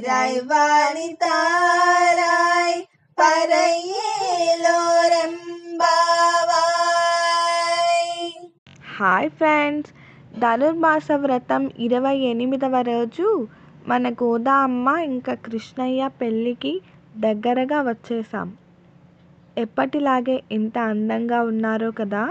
நீராய் வாணித்தாராய் పరయ్యేలోరెంబావాయ్. Hi friends, Dhanurmasa వ్రతం 28వ రోజు మన గోదా అమ్మ ఇంకా కృష్ణయ్య పెళ్ళికి దగ్గరగా వచ్చేసాం. ఎప్పటిలాగే ఎంత అందంగా ఉన్నారో కదా.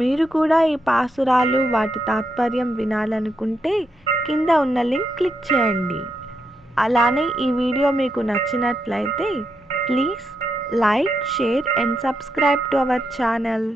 మీరు కూడా ఈ పాసురాలు వాటి తాత్పర్యం వినాలనుకుంటే కింద ఉన్న లింక్ క్లిక్ చేయండి. అలానే ఈ వీడియో మీకు నచ్చినట్లయితే please like, share and subscribe to our channel.